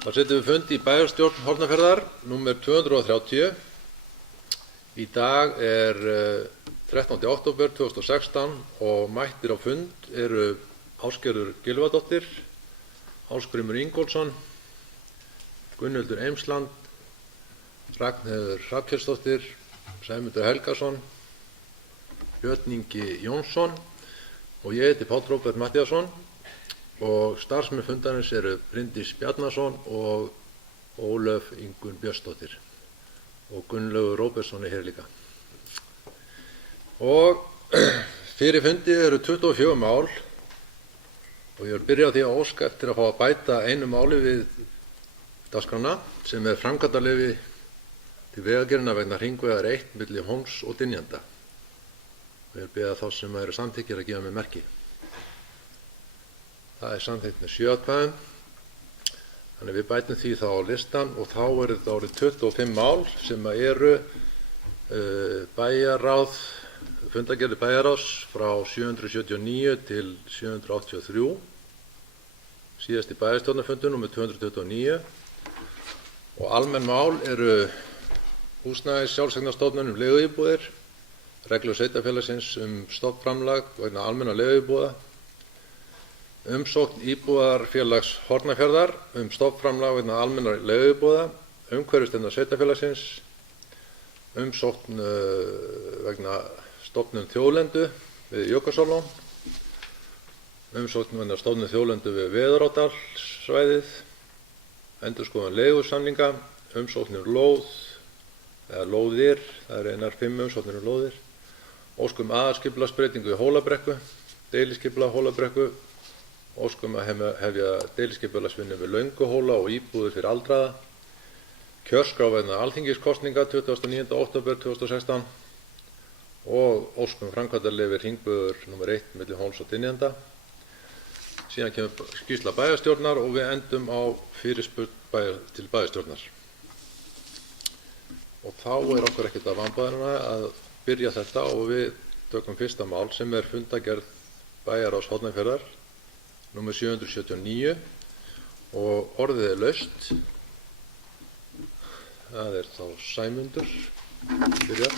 Þá setjum við fund í bæjarstjórn Hornafjarðar, númer 230. Í dag er 13. október 2016 og mættir á fund eru Ásgerður Gylfadóttir, Ásgrímur Ingólfsson, Gunnhildur Eimsland, Ragnheiður Hrafnkelsdóttir, Sæmundur Helgason, Björn Ingi Jónsson og ég heiti Páll Róbert Matthíasson og starfsmenn fundarins eru Bryndís Bjarnason og Ólöf Ingunn Björnsdóttir og Gunnlaugur Róbertsson er hér líka. Og fyrir fundi eru 24 mál og ég vil byrja á því að óska eftir að fá að bæta einu máli við dagskrána sem er framkvæmdaleyfi til vegagerðarinnar vegna hringvegar 1 milli Hóns og Dynjanda. Og ég vil biðja þá sem eru samþykkir að gefa mér merki. Það er samþykkt með 7 atkvæðum. Þannig við bætum því þá á listan og þá eru þetta árið 25 mál sem eru bæjarráð, fundargerðir bæjarráðs frá 779 til 783, síðasti bæjarstjórnarfundur númer 229 og almenn mál eru húsnæðis sjálfseignarstofnun leiguíbúðir, reglur sveitarfélagsins stofnframlag vegna almenna leiguíbúða, umsókn íbúðarfélags Hornafjarðar stofnframlag vegna almenna leiguíbúða, umhverfisstefna sveitarfélagsins, umsókn vegna stofnun þjóðlendu við Jökulsárlón, umsókn vegna stofnun þjóðlendu við Veðurárdalssvæðið, endurskoðun leigusamninga, umsóknir lóð eða lóðir, það eru einar 5 umsóknir lóðir, óskum aðalskipulagsbreytingu í Hólabrekku, deiliskipulag Hólabrekku, óskum að hefja deiliskipulagsvinnu við Lönguhóla og íbúðir fyrir aldraða, kjörskrá vegna alþingiskosninga 29. október 2016 og óskum framkvæmdaleyfi hringvegur númer 1 milli Hóns og Dynjanda. Síðan kemur skýrsla bæjarstjórnar og við endum á fyrirspurn til bæjarstjórnar. Og þá er okkur ekkert af vanbúðina að byrja þetta og við tökum fyrsta mál sem er fundargerð bæjarráðs Hornafjarðar númer 779 og orðið er laust. Það er þá Sæmundur byrjar.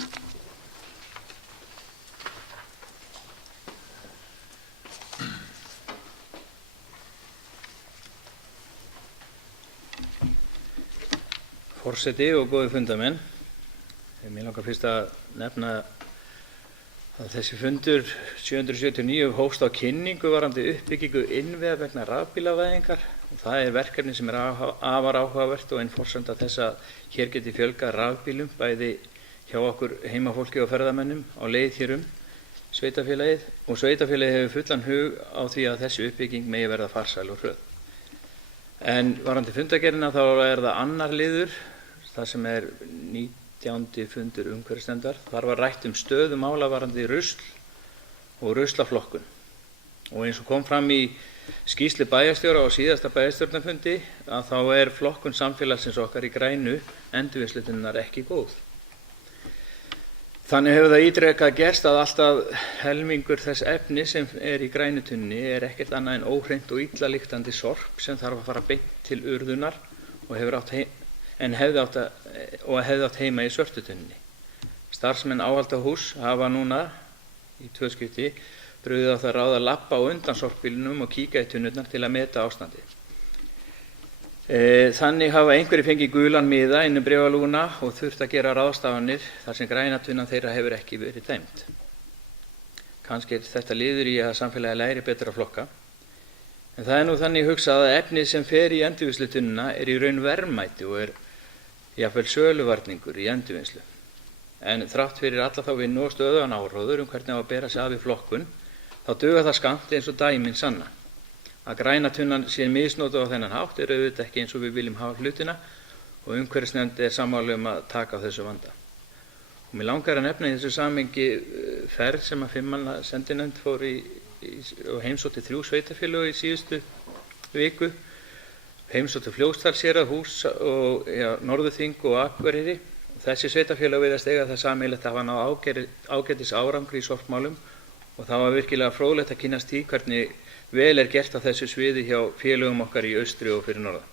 Forseti og góðir fundamenn, mér langar fyrst að nefna að þessi fundur 779 hófst á kynningu varðandi uppbyggingu innviða vegna rafbílavæðingar og það er verkefni sem er afar áhugavert og ein forsenda þess að hér geti fjölgað rafbílum bæði hjá okkur heimafólki og ferðamönnum á leið hér sveitarfélagið og sveitarfélagið hefur fullan hug á því að þessi uppbygging megi verða farsæl og hröð. En varðandi fundargerðina þá er það annar liður, það sem er 19. fundur umhverfisnefndar. Þar var rætt stöðu mála varðandi rusl og ruslaflokkun. Og eins og kom fram í skýrslu bæjarstjóra á síðasta bæjarstjórnarfundi að þá er flokkun samfélagsins okkar í grænu endurvinnslutunnar ekki góð. Þannig hefur það ítrekað gerst að alltaf helmingur þess efni sem er í grænutunni er ekkert annað en óhreint og illa lyktandi sorp sem þarf að fara beint til urðunar og hefði átt heima í svörtutunni. Starfsmenn áhaldahúss hafa núna í 2 skipti brugðið á það ráð að labba á undan sorpbílnum og kíka í tunnurnar til að meta ástandið. Þannig hafa einhverjir fengið gulan miða inn bréfalúguna og þurft að gera ráðstafanir þar sem grænatunnan þeirra hefur ekki verið dæmd. Kannski er þetta liður í að samfélagið læri betur að flokka. En það er nú þannig hugsað að efnið sem fer í endurvinnslutunnuna er í raun verðmæti og er jafnvel söluvarningur í endurvinnslu. En þrátt fyrir alla þá vinnu og stöðugan áróður hvernig á að bera sig af við flokkun, þá dugar það skammt eins og dæmin sanna. Að grænatunnan sé misnotuð á þennan hátt er auðvitað ekki eins og við viljum hafa hlutina og umhverfisnefnd er sammála að taka á þessu vanda. Og mér langar að nefna í þessu samhengi ferð sem að 5 manna sendinefnd fór og heimsótti 3 sveitarfélög í síðustu viku. Heimsótti Fljótsdal, Sérðahús og Norðurþing og Akureyri. Þessi sveitarfélög virðast eiga það sameiginlegt að hafa náð ágætis árangri í sorpmálum og það var virkilega fróðlegt að kynnast því hvernig vel er gert á þessu sviði hjá félögum okkar í austri og fyrir norðan.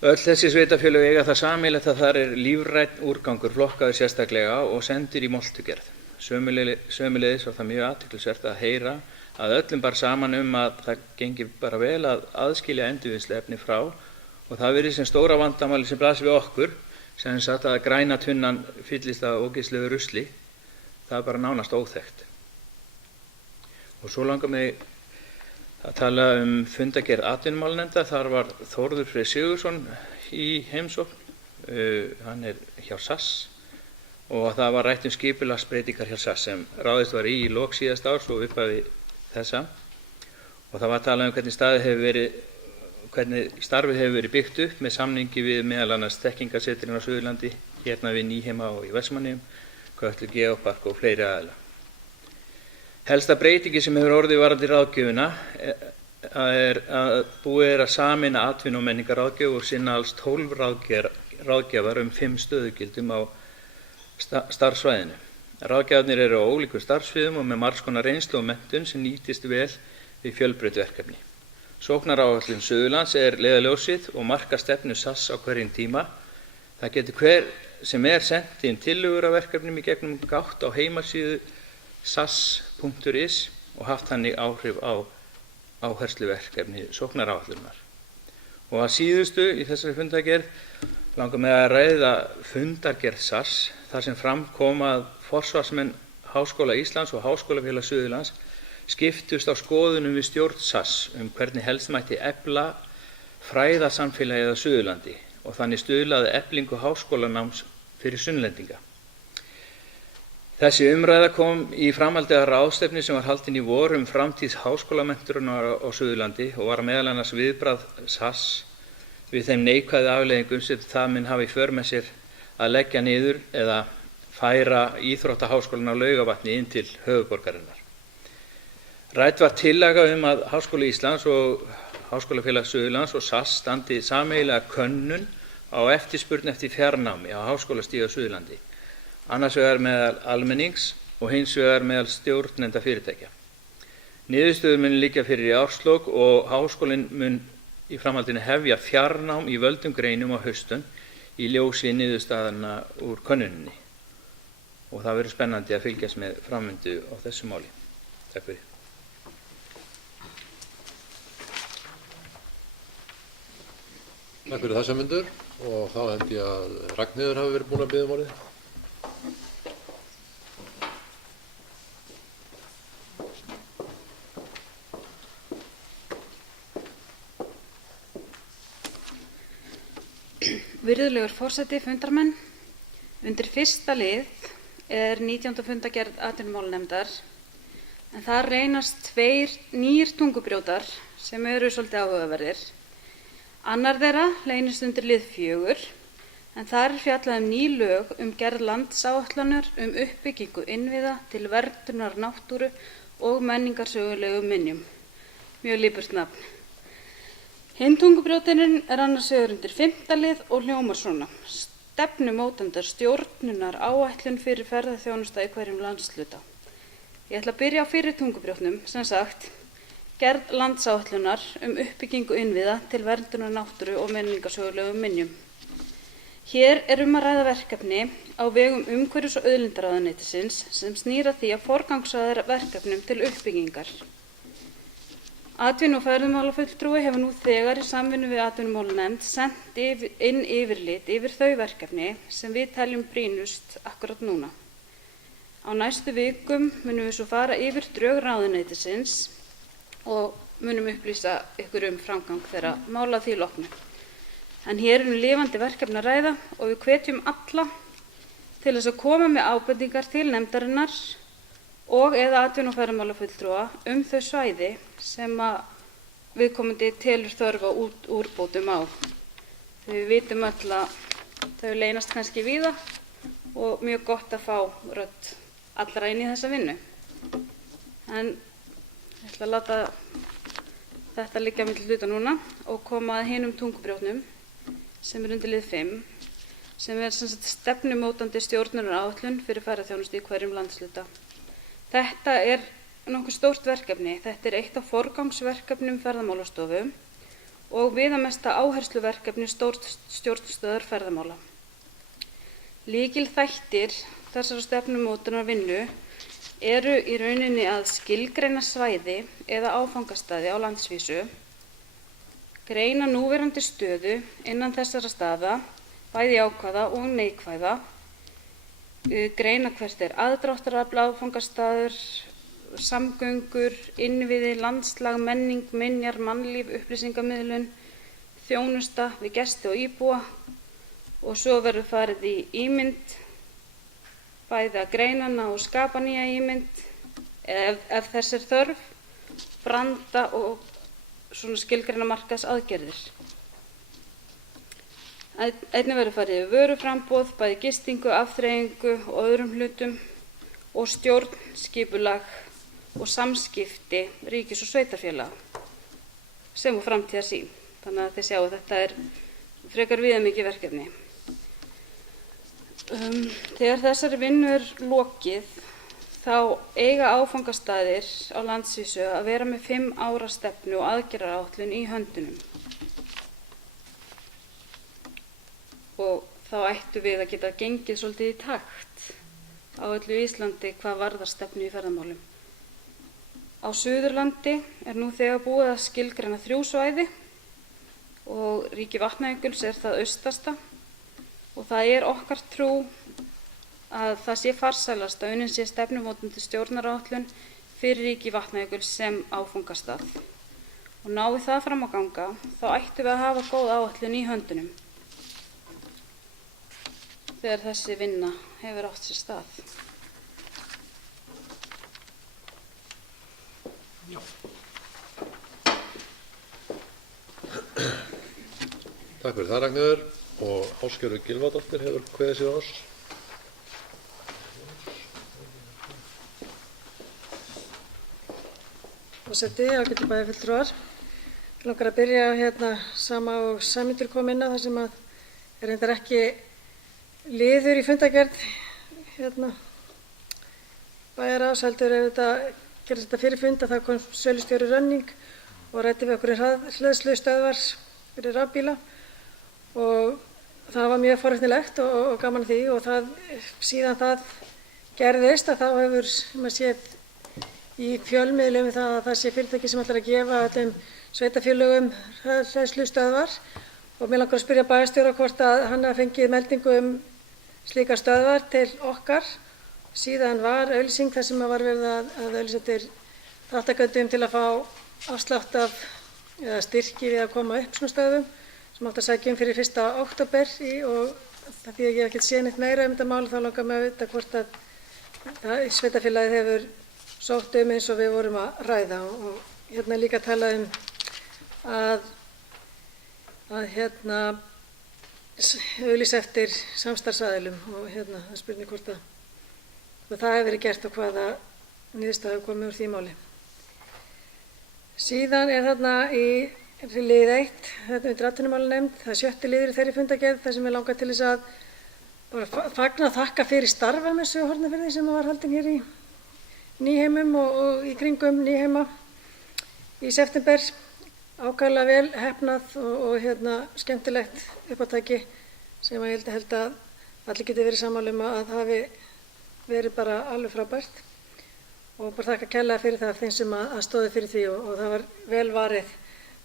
Öll þessi sveitarfélög eiga það sameiginlegt að þar er lífrænn úrgangur flokkaður sérstaklega og sendur í moltugerð. Sömuleiðis var það mjög athyglisvert að heyra að öllum bar saman að það gengi bara vel að aðskilja endurvinnsluefni frá, og það virðist sem stóra vandamáli sem blasir við okkur, sem sagt að græna tunnan fyllist af ógeðslegu rusli. Það er bara nánast óþekkt. Og svo langar mig að tala fundargerð atvinnumálanefndar. Þar var Þórður Freyr Sigurðsson í heimsókn. Hann er hjá SAS og það var rætt skipulagsbreytingar hjá SAS sem ráðist var í lok síðasta árs og upphafi þessa. Og það var talað hvernig starfið hefur verið byggt upp með samningi við meðal annars þekkingarsetrin á Suðurlandi, hérna við Nýheima og í Vestmannaeyjum, Kötlu Geopark og fleiri aðila. Helsta breytingi sem hefur orðið varðandi ráðgjöfina er að búið er að sameina atvinnu- og menningarráðgjöf og sinna alls 12 ráðgjafar 5 stöðugildum á starfssvæðinu. Ráðgjafarnir eru á ólíkum starfssviðum og með margs konar reynslu og menntun sem nýtist vel við fjölbreytt verkefni. Sóknaráætlun Suðurlands er leiðarljósið og markar stefnu SAS á hverjum tíma. Það getur hver sem er sent inn tillögur af verkefnum í gegnum gátt á heimasíðu sas.is og haft þannig áhrif á áhersluverkefni sóknaráætlunar. Og að síðustu í þessari fundargerð langar mig að ræða fundargerð SAS þar sem fram kom að forsvarsmenn Háskóla Íslands og Háskólafélag Suðurlands skiptust á skoðunum við stjórn SAS hvernig helst mætti efla fræðasamfélagið á Suðurlandi og þannig stuðlaði eflingu háskólanáms fyrir Sunnlendinga. Þessi umræða kom í framhaldi af ráðstefnu sem var haldin í vor framtíð háskólamenntunar á Suðurlandi og var meðal annars viðbragð SAS við þeim neikvæðu afleiðingum sem það mun hafa í för með sér að leggja niður eða færa íþróttaháskólann á Laugarvatni inn til höfuðborgarinnar. Rædd var tillaga að Háskóli Íslands og Háskólafélag Suðurlands og SAS standi sameiginlega könnun á eftirspurn eftir fjarnámi á háskólastigi á Suðurlandi, annars vegar meðal almennings og hins vegar meðal stjórnenda fyrirtækja. Niðurstöður mun liggja fyrir í árslok og háskólinn mun í framhaldinu hefja fjarnám í völdum greinum á haustun í ljósi niðurstaðanna úr könnuninni. Og það verður spennandi að fylgjast með framvindu á þessu máli. Takk fyrir. Takk fyrir þessa myndur og þá held ég að Ragnheiður hafi verið búin að biðja orðið. Virðulegur forseti, fundarmenn. Undir fyrsta lið er 19. fundargerð atvinnumálanefndar en þar reynast 2 nýir tungubrjótar sem eru svolítið áhugaverðir. Annar þeirra leynist undir lið 4 en þar er fjallað ný lög gerð landsáætlunar uppbyggingu innviða til verndunar náttúru og menningarsögulegum minjum. Mjög líburt nafn. Hinn tungubrjótinin er annars vegar undir 5. lið og hljómar svona: stefnumótandar stjórnunar áætlun fyrir ferðaþjónustu í hverjum landshluta. Ég ætla að byrja á fyrri tungubrjótnum, sem sagt gerð landsáætlunar uppbyggingu innviða til verndunar náttúru og menningarsögulegum minjum. Hér er að ræða verkefni á vegum umhverfis- og auðlindaráðuneytisins sem snýr að því að forgangsraða verkefnum til uppbyggingar. Atvinnu- og ferðamálafulltrúi hefur nú þegar í samvinnu við atvinnumálanefnd sent inn yfirlit yfir þau verkefni sem við teljum brýnust akkúrat núna. Á næstu vikum munum við svo fara yfir drög ráðuneytisins og munum upplýsa ykkur framgang þeirra mála því loknu. En hér lifandi verkefni að ræða og við hvetjum alla til þess að koma með ábendingar til nefndarinnar og eða atvinnu- og ferðamálafulltrúa þau svæði sem viðkomandi telur þörf á úrbótum á. Við vitum öll að þau leynast kannski víða og mjög gott að fá rödd allra inn í þessa vinnu. En ég ætla að láta þetta liggja milli hluta núna og koma að hinum tungubrjótnum sem undir lið 5 sem sem sagt stefnumótandi stjórnunaráætlun fyrir ferðaþjónustu í hverjum landshluta. Þetta nokkuð stórt verkefni. Þetta eitt af forgangsverkefnum Ferðamálastofu og viðamesta áhersluverkefni stjórnstöðvar ferðamála. Lykilþættir þessarar stefnumótunarvinnu eru í rauninni að skilgreina svæði eða áfangastaði á landsvísu, greina núverandi stöðu innan þessara staða, bæði jákvæða og neikvæða, greina hvert aðdráttarafl áfangastaður, samgöngur, innviði, landslag, menning, minjar, mannlíf, upplýsingamiðlun, þjónusta við gesti og íbúa og svo verður farið í ímynd, bæði að greina hana og skapa nýja ímynd ef þess er þörf, branda og svona skilgreina markaðsaðgerðir. Einnig verður farið yfir vöruframboð, bæði gistingu, afþreyingu og öðrum hlutum og stjórn, skipulag og samskipti ríkis og sveitarfélaga sem og framtíðarsýn. Þannig að þið sjáu að þetta er frekar viðamikið verkefni. Þegar þessari vinnu er lokið þá eiga áfangastaðir á landsvísu að vera með 5 ára stefnu og aðgerðaáætlun í höndunum. Og þá ættum við að geta gengið svolítið í takt á öllu Íslandi hvað varðar stefnu í ferðamálum. Á Suðurlandi er nú þegar búið að skilgreina 3 svæði og ríki Vatnajökuls er það austasta og það er okkar trú að það sé farsælast að unnin sé stefnumótandi stjórnaráætlun fyrir ríki Vatnajökuls sem áfangastað. Og nái það fram að ganga, þá ættum við að hafa góð áætlun í höndunum þegar þessi vinna hefur átt sér stað. Já. Takk fyrir það, Ragnheiður, og Ásgerður Gylfadóttir hefur kveðið sér orðs. Forseti, ágætu bæjarfulltrúar. Mig langar að byrja sama og Sæmundur kom inn á, þar sem að er reyndar ekki liður í fundargerð bæjarráðs, heldur ef þetta gerðist þetta fyrir fund að það kom sölustjóri Rönning og ræddi við okkur hleðslustöðvar fyrir rafbíla og það var mjög forvitnilegt og gaman að því og síðan það gerðist að þá hefur maður séð í fjölmiðlum að það sé fyrirtæki sem ætlar að gefa öllum sveitarfélögum hleðslustöðvar og mig langar að spyrja bæjarstjóra hvort að hann hafi fengið meldingu slíkar stöðvar til okkar. Síðan var auglýsing þar sem var verið að auglýsa eftir þátttakendum til að fá afslátt af eða styrki við að koma upp svona stöðvum sem átti að sækja fyrir 1. október og það því að ég hef ekkert séð neitt meira þetta mál, þá langar mig að vita hvort að sveitarfélagið hefur sótt eins og við vorum að ræða og líka tala að auglýsa eftir samstarfsaðilum og það spurning hvort að það hefur verið gert og hvaða niðurstaða hefur komið úr því máli. Síðan er þarna í lið 1, þetta undir atvinnumálanefnd, það er 6. liður í þeirri fundargerð þar sem ég langar til þess að bara fagna og þakka fyrir starfamessu á Hornafirði sem var haldin hér í Nýheimum og í kringum Nýheima í september. Ákaflega vel heppnað og skemmtilegt uppátæki sem ég held að allir geti verið sammála að það hafi verið bara alveg frábært og bara þakka kærlega fyrir það þeim sem að stóðu fyrir því og það var vel varið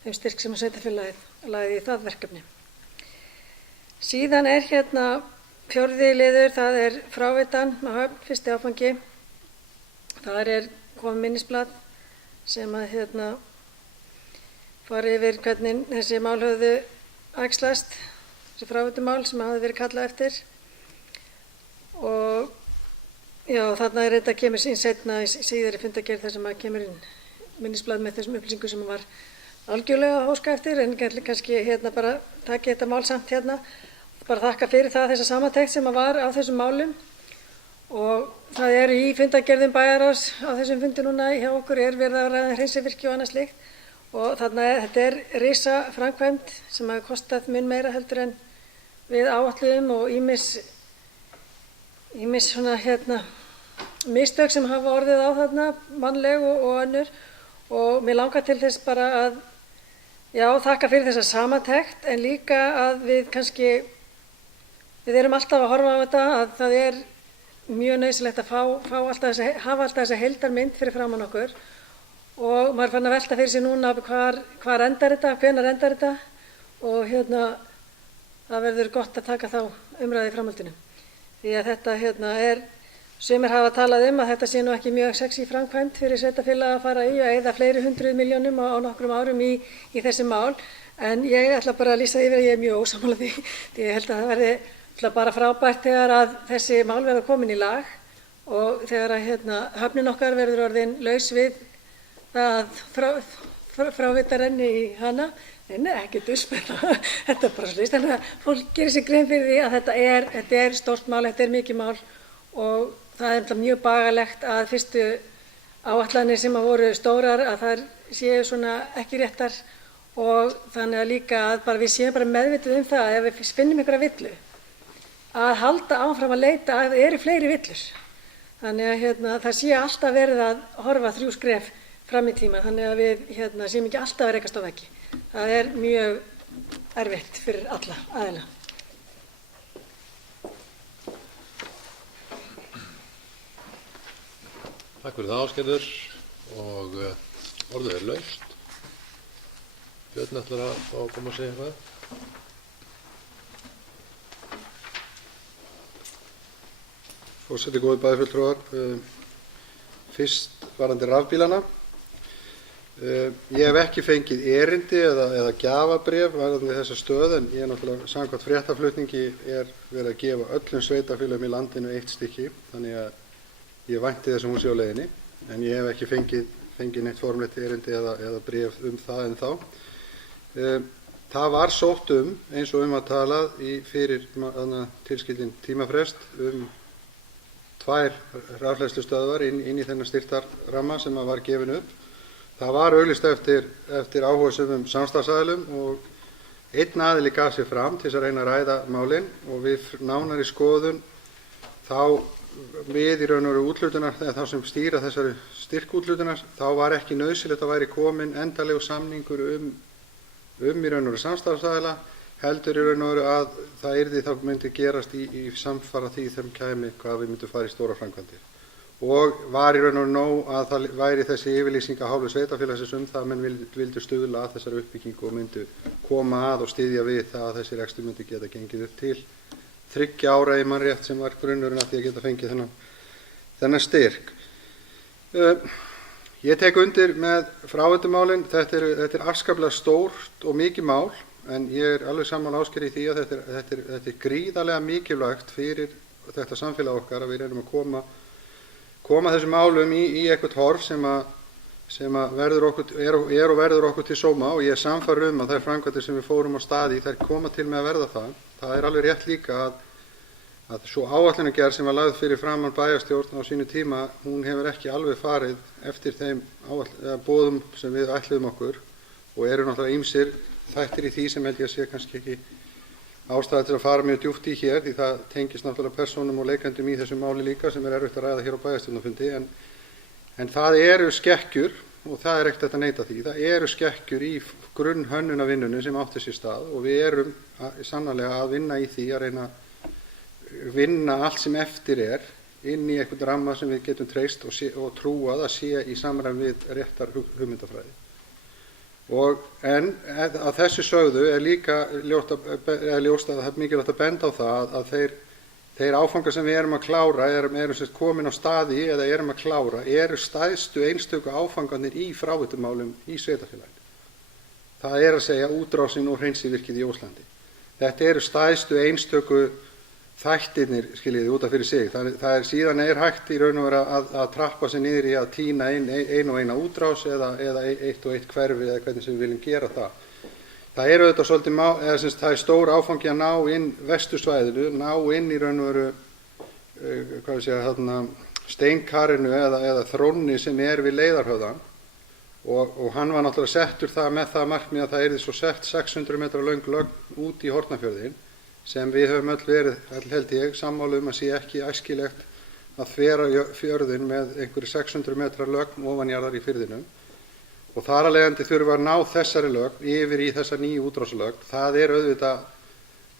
þeim styrk sem sveitarfélagið lagði í það verkefni. Síðan er 4. liður, það er fráveitan á Höfn, 1. áfangi. Þar er komið minnisblað sem að farið yfir hvernig þessi mál höfðu æxlast, þessi fráveitumál sem hafði verið kallað eftir og já, þarna er þetta kemur inn seinna í síðari fundargerð þar sem að kemur inn minnisblað með þessum upplýsingum sem var algjörlega að óska eftir en kannski bara taki þetta mál samt bara þakka fyrir það þessa samantekt sem að var á þessum málum og það er í fundargerðum bæjarráðs á þessum fundi núna hjá okkur er verið að ræða hreinsivirki og annað slíkt og þetta er risa framkvæmd sem hafi kostað mun meira heldur en við áætluðum og ýmis svona mistök sem hafa orðið á þarna mannleg og önnur og mér langar til þess bara að Já, þakka fyrir þessa samantekt en líka að við erum alltaf að horfa á þetta að það er mjög nauðsynlegt að hafa alltaf þessa heildarmynd fyrir framan okkur og maður fann að velta fyrir sig núna hvar endar þetta, hvenær endar þetta og það verður gott að taka þá umræðu í framhaldinu. Því að þetta sumir hafa talað að þetta sé nú ekki mjög sexy framkvæmd fyrir sveitarfélag að fara í að eyða fleiri 100 milljónum á nokkrum árum í þessi mál. En ég ætla bara að lýsa yfir að ég er mjög ósammála því ég held að það verði bara frábært þegar að þessi mál verða komin í lag og þegar að höfnin okkar verður orðin laus við að frávita renni í hana. Nei, ekki duspenda, þetta bara slýst. Þannig að fólk gerir sér grein fyrir því að þetta er stórt mál, þetta er mikið mál og það er mjög bagalegt að fyrstu áætlanir sem voru stórar að þær séu svona ekki réttar og þannig að líka að við séum bara meðvituð það að ef við finnum einhverja villu að halda áfram að leita að það eru fleiri villur. Þannig að það sé alltaf verið að horfa 3 skref fram í tíma þannig að við séum ekki alltaf að rekast á veggi. Það er mjög erfitt fyrir alla aðila. Takk fyrir það, Ásgerður, og orðið laust. Björn ætlar að fá að koma að segja eitthvað. Forseti, góðir bæjarfulltrúar, fyrst varðandi rafbílana. Ég hef ekki fengið erindi eða gjafabréf varðandi þessa stöð en ég náttúrulega samkvæmt fréttaflutningi verið að gefa öllum sveitarfélögum í landinu 1 stykki þannig að ég vænti þess að hún sé á leiðinni en ég hef ekki fengið neitt formlegt erindi eða bréf það ennþá. Það var sótt eins og var talað fyrir tilskildinn tímafrest 2 rafhleðslustöðvar inn í þennan styrktarramma sem var gefinn upp. Það var auglýst eftir áhugasömum samstarfsaðilum og einn aðili gaf sig fram til þess að reyna að ræða málin og við nánari skoðun þá við í raun og veru úthlutunar eða þá sem stýra þessari styrkúthlutunar þá var ekki nauðsynlegt að væri komin endanlegur samningur í raun og veru samstarfsaðila heldur í raun og veru að það þá myndi gerast í samfara því þeim kæmi hvað við myndum fara í stóra framkvæmdir. Og var í raun og nóg að það væri þessi yfirlýsing af hálfu sveitarfélagsins það að menn vildu stuðla að þessari uppbyggingu og myndu koma að og styðja við það að þessi rekstur myndi geta gengið upp til 3 ára í mannrétt sem var grunnurinn að því að geta fengið þennan styrk. Ég tek undir með fráveitumálin, þetta er afskaplega stórt og mikið mál en ég er alveg sammála Ásgeiri í því að þetta er gríðarlega mikilvægt fyrir þetta samfélag okkar að við reynum að koma þessum málum í eitthvað horf sem verður okkur til sóma og ég er sannfærður að þær framkvæmdir sem við fórum á stað í þær koma til með að verða það. Það er alveg rétt líka að svo áætlanagerð sem var lagð fyrir framan bæjarstjórn á sínu tíma, hún hefur ekki alveg farið eftir þeim boðum sem við ætluðum okkur og eru náttúrulega ýmsir þættir í því sem held ég að sé kannski ekki ástæða til að fara mjög djúpt í hér því það tengist náttúrulega persónum og leikendum í þessu máli líka sem erfitt að ræða hér á bæjarstjórnarfundi en það eru skekkjur og það er ekkert að neita því. Það eru skekkjur í grunnhönnunarvinnunni sem átti sér stað og við erum sannarlega að vinna í því að reyna að vinna allt sem eftir inn í einhvern ramma sem við getum treyst og trúað að sé í samræmi við réttar hugmyndafræði. En að þessu sögðu líka ljóst að það er mikilvægt að benda á það að þeir áfangar sem við erum að klára, erum komin á staði eða erum að klára, eru stærstu einstöku áfangarnir í fráveitumálum í sveitarfélaginu. Það er að segja útrásin og hreinsivirkið í Óslandi. Þetta eru stærstu einstöku þættirnir, skiljiði, út af fyrir sig. Síðan hægt í raun og veru að trappa sig niður í að tína inn ein og eina útrás eða eitt og eitt hverfi eða hvernig sem við viljum gera það. Það er auðvitað svolítið, það er stór áfangi að ná inn vestursvæðinu, ná inn í raun og veru, steinkarinu eða þrónni sem við Leiðarhöfðann og hann var náttúrulega settur það með það markmið að það yrði svo sett 600 metra löng lögn út í Hornafjörðinn sem við höfum öll verið, held ég, sammála að sé ekki æskilegt að þvera fjörðinn með einhverju 600 metra lögn ofanjarðar í firðinum og þar að leiðandi þurfum við að ná þessari lögn yfir í þessa nýju útrásarlögn. Það auðvitað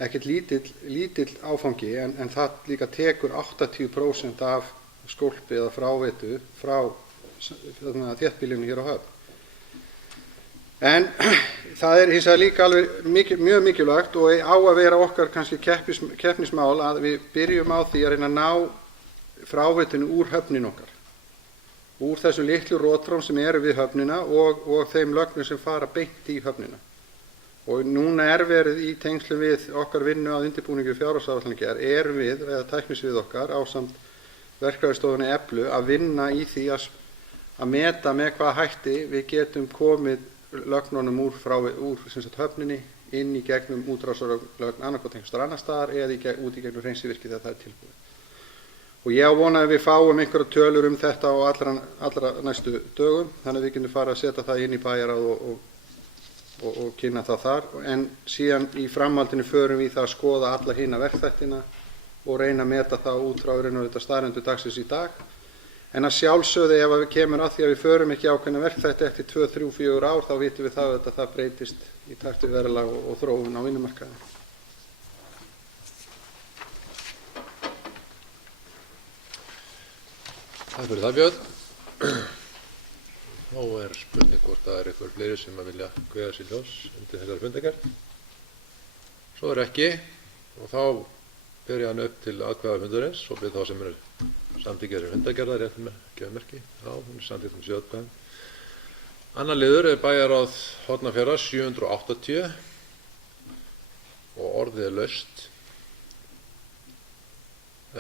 ekkert lítill áfangi en það líka tekur 80% af skólpi eða fráveitu frá þéttbýlinu hér á Höfn. En það hins vegar líka alveg mjög mikilvægt og á að vera okkar kannski keppnismál að við byrjum á því að reyna að ná fráveitinu úr höfninu okkar, úr þessum litlu rotþróm sem eru við höfnina og þeim lögnum sem fara beint í höfnina. Og núna verið í tengslum við okkar vinnu að undirbúningu fjárhagsáætlanagerð erum við, eða tæknisvið okkar ásamt verkfræðistofunni Eflu, að vinna í því að meta með hvaða hætti við getum komið lögnunum úr höfninni inn í gegnum útrásarlögn annaðhvort einhvers staðar annars staðar eða út í gegnum hreinsivirki þegar það er tilbúið. Og ég á von að við fáum einhverjar tölur þetta á allra næstu dögum, þannig að við getum farið að setja það inn í bæjarráð og kynna það þar, en síðan í framhaldinu förum við það að skoða alla hina verkþættina og reyna að meta það út frá staðreyndu dagsins í dag. En að sjálfsögðu ef við kemur að því að við förum ekki ákveðna verkþætti eftir 2, 3, 4 ár, þá vitum við að það breytist í takt við verðlag og þróun á vinnumarkaði. Takk fyrir það, Björn. Þá spurning hvort það einhver fleiri sem að vilja kveða sér ljós undir þessari fundargerð. Svo ekki og þá ber ég hann upp til atkvæða fundarins og bið þá sem samþykkja þessari fundargerðar rétt með gjöfmerki. Já, hún samþykkt 7 atkvæðum. Annar liður bæjarráð Hornafjarðar 780 og orðið laust.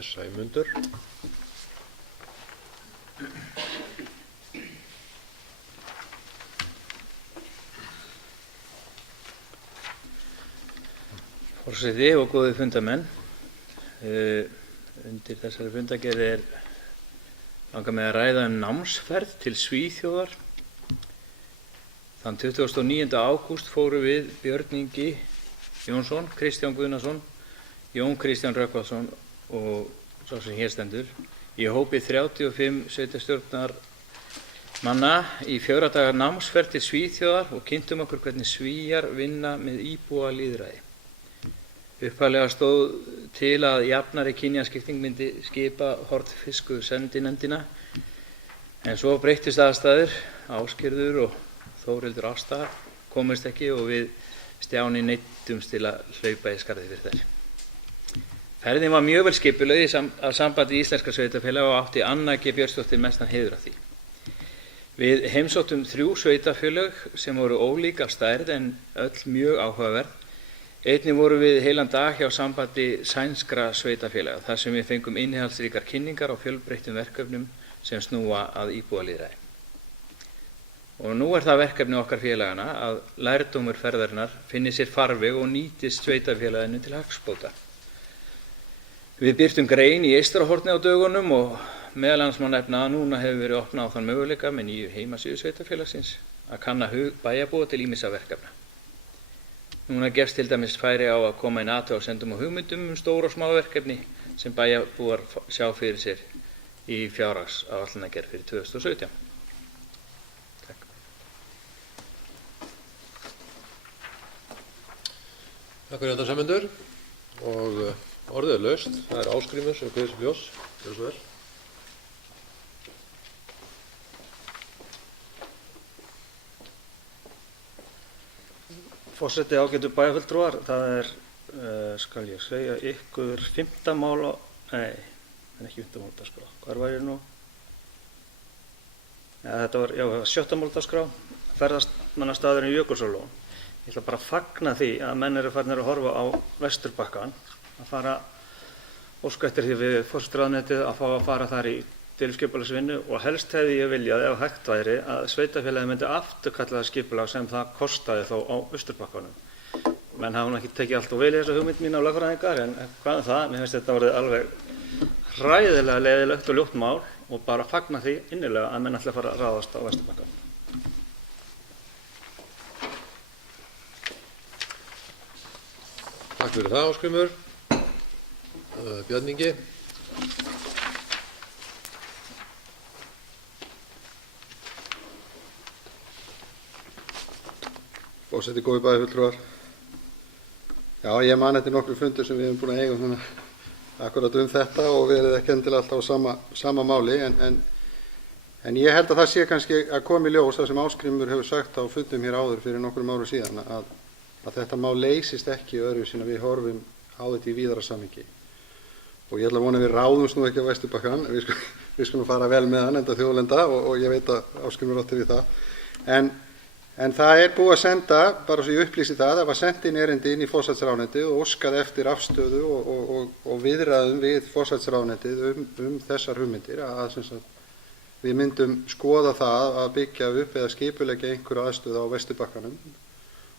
Sæmundur. Forseti og góðir fundarmenn, undir þessari fundargerð langar mig að ræða námsferð til Svíþjóðar. Þann 29. ágúst fórum við Björn Ingi Jónsson, Kristján Guðnason, Jón Kristján Rökkvaldsson og sá sem hér stendur í hópi 35 sveitarstjórnarmanna í 4 daga námsferð til Svíþjóðar og kynntum okkur hvernig Svíar vinna með íbúalýðræði. Upphaflega stóð til að jafnari kynjaskipting myndi skipa hornfisku sendinefndina, en svo breyttust aðstæður. Ásgerður og Þórhildur Ásta komust ekki og við Stjáni neyddumst til að hlaupa í skarðið fyrir þær. Ferðin var mjög vel skipulögð af Sambandi íslenskra sveitarfélaga og átti Anna G. Björnsdóttir mestan heiður af því. Við heimsóttum 3 sveitarfélög sem voru ólík af stærð en öll mjög áhugaverð. Einnig vorum við heilan dag hjá Sambandi sænskra sveitarfélaga þar sem við fengum innihaldsríkar kynningar á fjölbreyttum verkefnum sem snúa að íbúalýðræði. Og nú það verkefni okkar félagana að lærdómur ferðarinnar finni sér farveg og nýtist sveitarfélaginu til hagsbóta. Við birtum grein í Eystrahorni á dögunum og meðal annars má nefna að núna hefur verið opnað á þann möguleika með nýju heimasíðu sveitarfélagsins að kanna hug bæjarbúa til ýmissa verkefna. Núna gefst til dæmis færi á að koma inn athugasemdum og hugmyndum stór og smá verkefni sem bæjarbúar sjá fyrir sér í fjárhagsáætlanagerð fyrir 2017. Takk. Takk fyrir þetta Sæmundur og orðið laust. Það Ásgrímur sem kveður sér ljós. Gjörðu svo vel. Forseti, ágætu bæjarfulltrúar, það skal ég segja ykkur 5. mál ekki 5. mál dagskrá. Hvar var ég nú? Þetta var 7. mál dagskrá, ferðamannastaðurinn Jökulsárlón. Ég ætla bara að fagna því að menn eru farnir að horfa á Vesturbakkann, að fara óska eftir því við forsætisráðuneytið að fá að fara þar í deiliskipulagsvinnu og helst hefði ég viljað ef hægt væri að sveitarfélagið myndi afturkalla það skipulag sem það kostaði þó á Austurbakkanum. Menn hafa ekki tekið allt og vel í þessa hugmynd mín á lögfræðingar, en hvað það? Mér finnst þetta orðið alveg hræðilega leiðilegt og ljótt mál og bara fagna því innilega að menn ætla að fara að ráðast á Vesturbakkanum. Takk fyrir það Ásgrímur. Björn Ingi. Forseti, góðir bæjarfulltrúar. Já, ég man eftir nokkrum fundur sem við hefum búin að eiga svona akkurat þetta og verið ekki endilega alltaf á sama máli, en ég held að það sé kannski að koma í ljós það sem Ásgrímur hefur sagt á fundum hér áður fyrir nokkrum árum síðan, að þetta mál leysist ekki öðruvísi en við horfum á þetta í víðara samhengi. Og ég ætla að vona að við ráðumst nú ekki á Vesturbakkann, við skulum fara vel með hann enda þjóðlenda og ég veit að Ásgrímur átti við það. En það er búið að senda, bara svo ég upplýsi það var sendt inn erindi inn í forsætisráðuneytið og óskað eftir afstöðu og viðræðum við forsætisráðuneytið þessar hugmyndir að við myndum skoða það að byggja upp eða skipuleggja einhverja aðstöðu á Vesturbakkanum.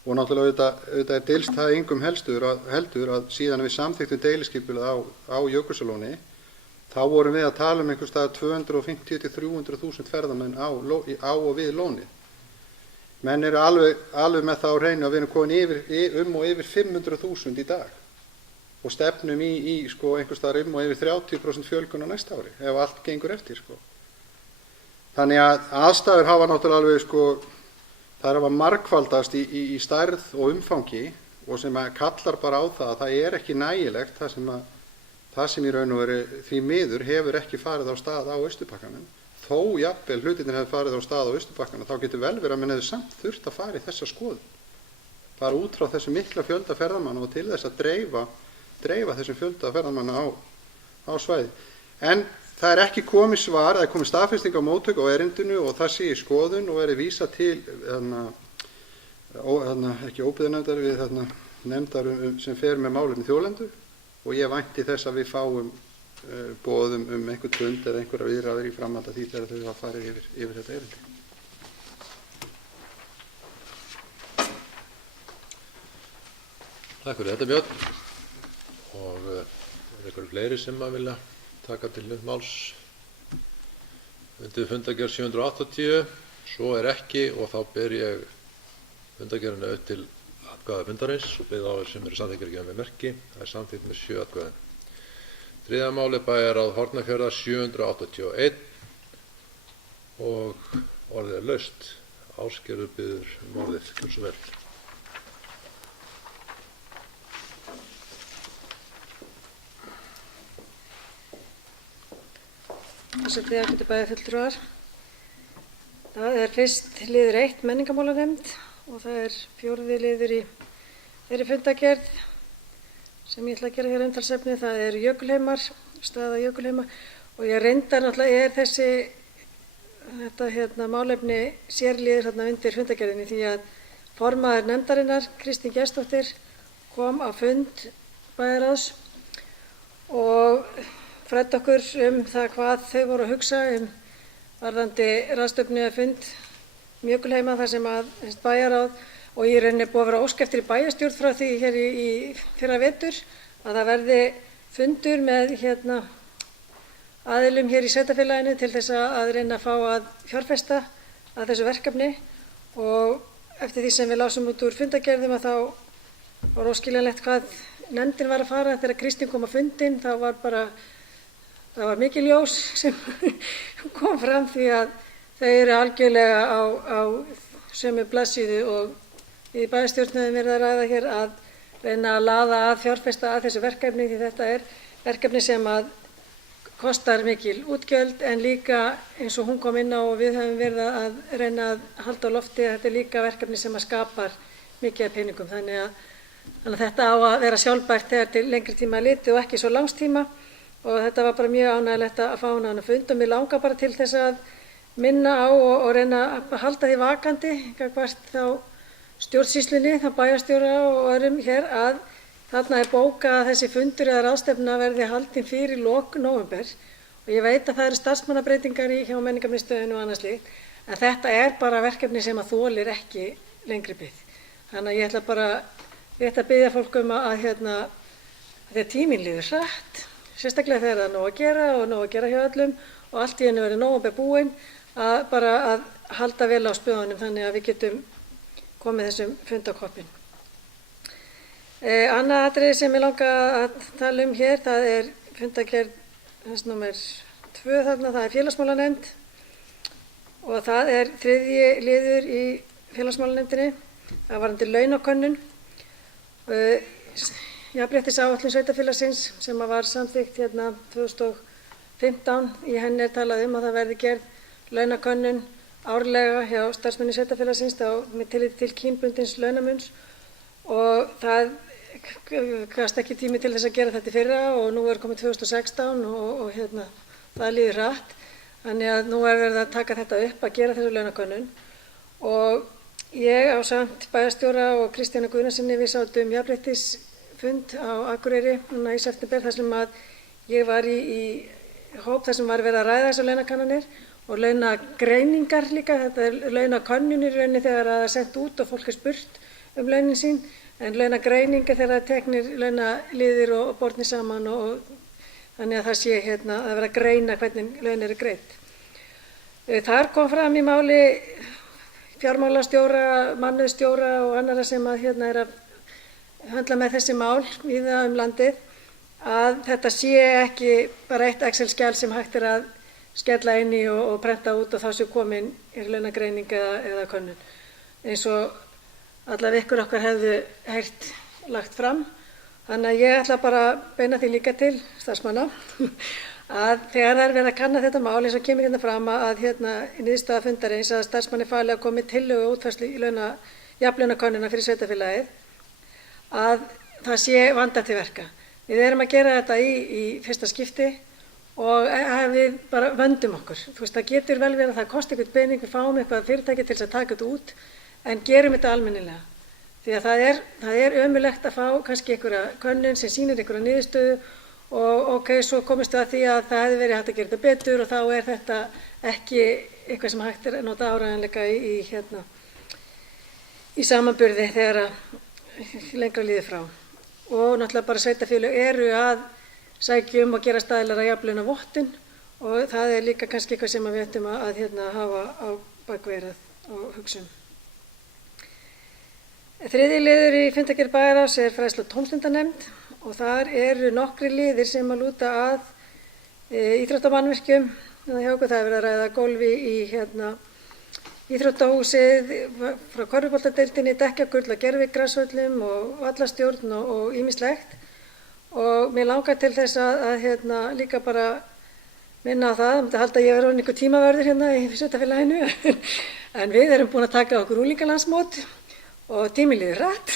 Og náttúrulega auðvitað er dylst það engum heldur að síðan við samþykktum deiliskipulag á Jökulsárlóni, þá vorum við að tala um einhvers staðar 250 til 300.000 ferðamenn á og við lónið. Menn eru alveg með það á hreinu að við erum komin og yfir 500.000 í dag og stefnum í einhvers staðar og yfir 30% fjölgun á næsta ári ef allt gengur eftir. Þannig að aðstæður hafa náttúrulega alveg þær hafa margfaldast í stærð og umfangi og sem kallar bara á það er ekki nægilegt það sem í raun og veru því miður hefur ekki farið á stað á Austurbakkanum. Þó jafnvel hlutirnir hefði farið á stað á Austurbakkanum, þá getur vel verið að menn hefði samt þurft að fara í þessa skoðun. Bara út frá þessu mikla fjölda ferðamanna og til þess að dreifa þessum fjölda ferðamanna á svæði. En það er ekki komið svar, það er komið staðfesting á móttöku á erindinu og það sé í skoðun og verið vísað til ekki óbyggðanefndar við nefndar sem fer með málefni þjóðlendu og ég vænti þess að við fáum boðum einhvern fund eða einhverja viðræður í framhaldi af því þegar þau hafa farið yfir þetta erindi. Takk fyrir þetta, Björn. Og einhverju fleiri sem að vilja taka til máls undir fundargerð 780, svo er ekki og þá ber ég fundargerðina auð til atkvæða fundarins og bið á þeir sem eru samþykkir að gefa með merki. Það er samþykkt með 7 atkvæðum. Þriðja máli bæjarráð Hornafjarðar 781 og orðið er laust. Ásgerður biður orðið. Gjörðu svo vel. Forseti, ágætu bæjarfulltrúar. Það er fyrst liður 1 menningarmálanefnd og það er 4. liður í þeirri fundargerð sem ég ætla að gera hér umtalsefni. Það er jökulheimar, staða jökulheima og ég reyndar náttúrulega þetta málefni sérliður undir fundargerðinni því að formaður nefndarinnar, Kristín Gestsdóttir, kom á fund bæjarráðs og fræddi okkur það hvað þau voru að hugsa varðandi ráðstefnu eða fund jökulheima þar sem að bæjarráð og í rauninni búið að vera ósk eftir í bæjarstjórn frá því hér í fyrra vetur að það verði fundur með aðilum hér í sveitarfélaginu til þess að reyna að fá að fjárfesta að þessu verkefni og eftir því sem við lásum út úr fundargerðum að þá var óskiljanlegt hvað nefndin var að fara. Þegar Kristín kom á fundinn þá var mikil ljós sem kom fram því að þau eru algjörlega á sömu blaðsíðu og í bæjarstjórn höfum verið að ræða hér að reyna að laða að fjárfesta að þessu verkefni því þetta er verkefni sem að kostar mikil útgjöld en líka eins og hún kom inn á og við höfum verið að reyna að halda á lofti að þetta er líka verkefni sem að skapar mikið af peningum. Þannig að þetta á að vera sjálfbært þegar til lengri tíma litið og ekki svo langs tíma og þetta var bara mjög ánægilegt að fá hana fund og mér langar bara til þess að minna á og reyna að halda því vakandi gagnvart þá stjórnsýslunni, þá bæjarstjóra og öðrum hér að þarna er bókað að þessi fundur eða ráðstefna verði haldin fyrir lok nóvember og ég veit að það eru starfsmannabreytingar hjá menningarmiðstöðinu og annað slíkt en þetta er bara verkefni sem að þolir ekki lengri bið. Þannig að ég ætla bara rétt að biðja fólk að þegar tíminn líður hratt, sérstaklega þegar það er nóg að gera og nóg að gera hjá öllum og allt í einu verður nóvember búinn að bara að halda vel á spöðunum þannig að við getum komið þessum fund á koppinn. Annað atriði sem ég langa að tala hér, það er fundargerð númer 2 þarna, það er félagsmálanefnd og það er 3. liður í félagsmálanefndinni Það var undir launakönnun. Jafnréttisáætlun sveitarfélagsins sem var samþykkt hérna 2015, í henni er talað að það verði gerð launakönnun árlega hjá starfsmönnum sveitarfélagsins með tilliti til kynbundins launamuns og það gafst ekki tími til þess að gera þetta í fyrra og nú er komið 2016 og það líður hratt. Þannig að nú er verið að taka þetta upp að gera þessu launakönnun og ég ásamt bæjarstjóra og Kristjáni Guðnasyni við sátum jafnréttisfund á Akureyri núna í september þar sem að ég var í hóp þar sem var verið að ræða þessar launakannanir og launagreiningar líka. Þetta er launakönnun í rauninni þegar það er sent út og fólk er spurt launin sín, en launagreiningar þegar það teknir launaliðir og bornir saman og þannig að það sé að vera að greina hvernig laun eru greidd. Þar kom fram í máli fjármálastjóra, mannauðsstjóra og annarra sem að er að höndla með þessi mál víða landið að þetta sé ekki bara eitt Excel-skjal sem hægt er að skella inn í og prenta út og þá sé komin launagreining eða könnun eins og allar ykkur okkar hefðu heyrt lagt fram. Þannig að ég ætla bara að beina því líka til starfsmanna að þegar það er verið að kanna þetta mál eins og kemur hérna fram að niðurstaða fundarins að starfsmanni fali að koma með tillögu og útfærslu í jafnlaunakönnunina fyrir sveitarfélagið að það sé vandað til verka. Við erum að gera þetta í fyrsta skipti og við bara vöndum okkur. Það getur vel verið að það kosti eitthvað pening, við fáum eitthvað fyrirtæki til þess að taka þetta út en gerum þetta almennilega. Því að það er ömurlegt að fá kannski einhverja könnun sem sýnir einhverja niðurstöðu og svo komist við að því að það hefði verið hægt að gera þetta betur og þá er þetta ekki eitthvað sem hægt er að nota áreiðanleika í samanburði þegar lengra líður frá. Og náttúrulega bara sveitarfélög eru að sækja og gera staðlar að jafnlaunavottun og það er líka kannski eitthvað sem við ættum að hafa á bakverð og hugsun. Þriðji liður í fundargerð bæjarráðs er fræðslu- og tómstundanefnd og þar eru nokkrir liðir sem að lúta að íþróttamannvirkjum. Hjá okkur það er verið að ræða gólfi í íþróttahúsið frá körfuboltadeildinni, dekkjagull að gervigrasvöllum og vallastjórn og ýmislegt. Og mér langar til þess að líka bara minna á það, ég held að ég er orðin einhver tímavörður í sveitarfélaginu, en við erum búin að taka okkur unglingalandsmót og tíminn líður hratt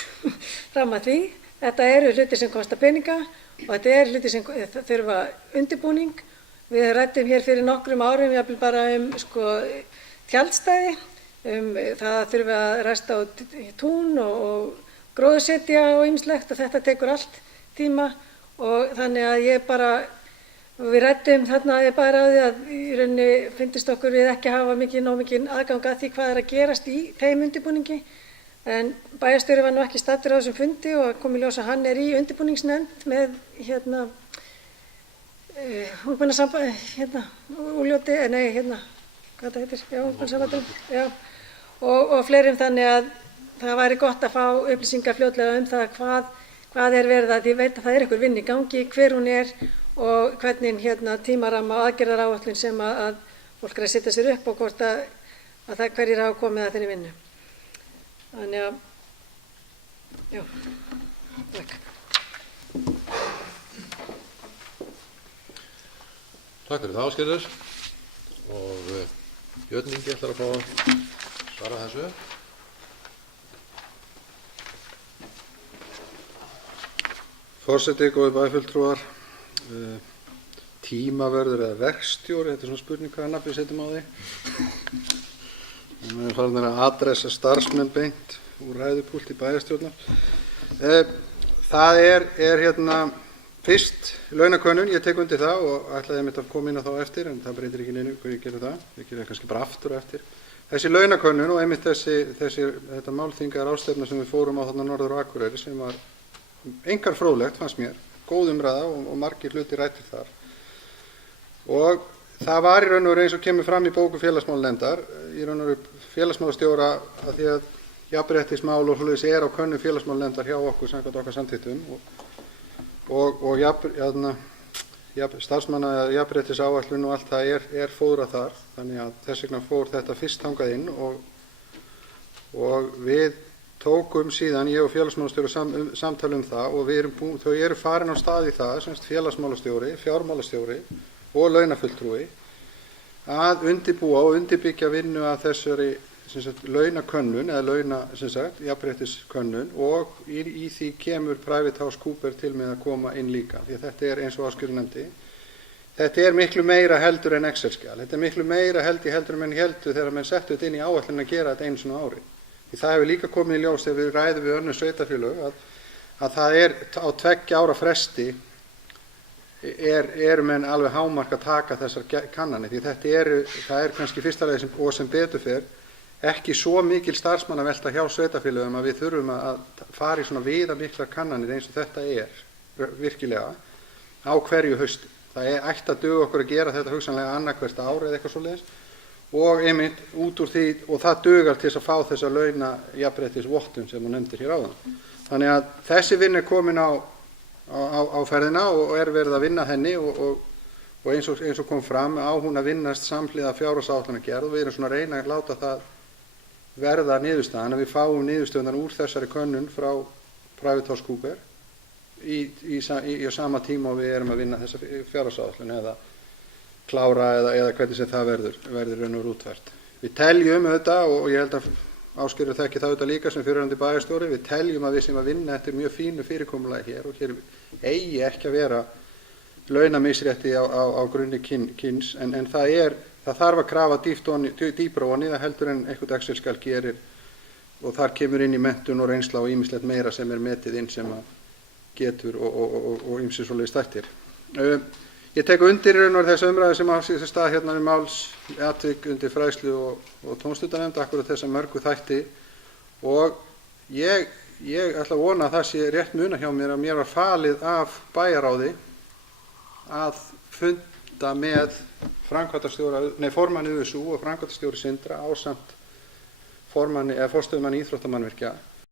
fram að því. Þetta eru hlutir sem kosta peninga og þetta eru hlutir sem þurfa undirbúning. Við ræddum hér fyrir nokkrum árum jafnvel bara tjaldstæði, það þurfi að ræsta á tún og gróðursetja og ýmislegt og þetta tekur allt tíma og þannig að við ræddum þarna bara á því að í rauninni fyndist okkur við ekki hafa nóg mikinn aðgang að því hvað er að gerast í þeim undirbúningi. En bæjarstjóri var nú ekki staddur á þessum fundi og kom í ljós að hann er í undirbúningsnefnd með ungmennasambandi, úljóti, hvað það heitir, ungmennasambandi, og fleirum, þannig að það væri gott að fá upplýsingar fljótlega það hvað er verið að, ég veit að það er einhver vinna í gangi, hver hún er og hvernig tímaramma og aðgerðaráætlun sem að fólk er að setja sér upp og hvort að það hverjir hafa komið að þenni vinnu. Þannig að, já, takk. Takk fyrir það, Ásgerður. Og Björn Ingi ætlar að fá að svara þessu. Forseti, góðir bæjarfulltrúar, tímavörður eða verkstjóri, þetta er svona spurning hvaða nafn við setjum á því. Við erum farin að adressa starfsmenn beint úr ræðupúlti bæjarstjórnar. Það er fyrst launakönnun, ég tek undir það og ætlaði einmitt að koma inn á þá eftir, en það breytir ekki neinu hvernig ég gerum það. Ég gerum það kannski bara aftur og eftir. Þessi launakönnun og einmitt þetta málþinga ráðstefna sem við fórum á þarna norður á Akureyri sem var einkar fróðlegt, fannst mér, góð umræða og margir hlutir ræddir þar. Og það var í raun og veru eins og kemur fram í bóku félagsmálanefndar, í raun og veru félagsmálastjóra að því að jafnréttismál og svoleiðis er á könnu félagsmálanefndar hjá okkur samkvæmt okkar samþykktum og starfsmanna jafnréttisáætlun og allt það er fóðrað þar, þannig að þess vegna fór þetta fyrst þangað inn og við tókum síðan, ég og félagsmálastjóri samtali það og þau eru farin á stað í það, semst félagsmálastjóri, fjármálastjóri og launafulltrúi, að undirbúa og undirbyggja vinnu að þessari launakönnun eða jafnréttiskönnun, og í því kemur PrivateHouse til með að koma inn líka, því að þetta eins og Ásgerður nefndi, þetta miklu meira heldur en Excel-skjal, þetta miklu meira heldur en menn heldur þegar menn settu þetta inn í áætlun að gera þetta einu svona ári. Því það hefur líka komið í ljós þegar við ræðum við önnur sveitarfélög að það á 2 ára fresti menn alveg hámark að taka þessar kannanir, því það kannski fyrsta leið sem betur fer ekki svo mikil starfsmannavelta hjá sveitarfélögum að við þurfum að fara í svona viðamiklar kannanir eins og þetta virkilega á hverju hausti. Það ætti að duga okkur að gera þetta hugsanlega annað hvert ár eða eitthvað svoleiðis, og einmitt út úr því, og það dugar til að fá þessa launajafnréttisvottun sem hún nefndir hér áðan. Þannig að þessi vinna komin á ferðina og verið að vinna henni, og eins og kom fram á hún að vinnast samhliða fjárhagsáætlanagerð, og við erum svona að reyna að láta það verða niðurstaðan, að við fáum niðurstöðunar úr þessari könnun frá PrivateHouse í sama tíma og við erum að vinna þessa fjárhagsáætlun eða klára eða hvernig sem það verður raun og útfært. Við teljum auðvitað, og ég held að Ásgerður þekki það auðvitað líka sem fyrrverandi bæjarstjóri, við teljum að við sem að vinna eftir mjög fínu fyrirkomulagi hér, og hér eigi ekki að vera launamisrétti á grunni kyns, en það þarf að krafa dýpra ofan í það heldur en eitthvað Excel-skjal gerir, og þar kemur inn í menntun og reynsla og ýmislegt meira sem metið inn sem að getur og ýmsir svoleiðis þættir. Ég tek undir í raun og þessi umræðu sem á sér stað hérna við málsatvik undir fræðslu og tómstundanefnd, akkurat þessa mörgu þætti, og ég ætla að vona að það sé rétt muna hjá mér að mér var falið af bæjarráði að funda með formanni ÖSU og framkvæmdastjóra Sindra ásamt forstöðumanni íþróttamannvirkja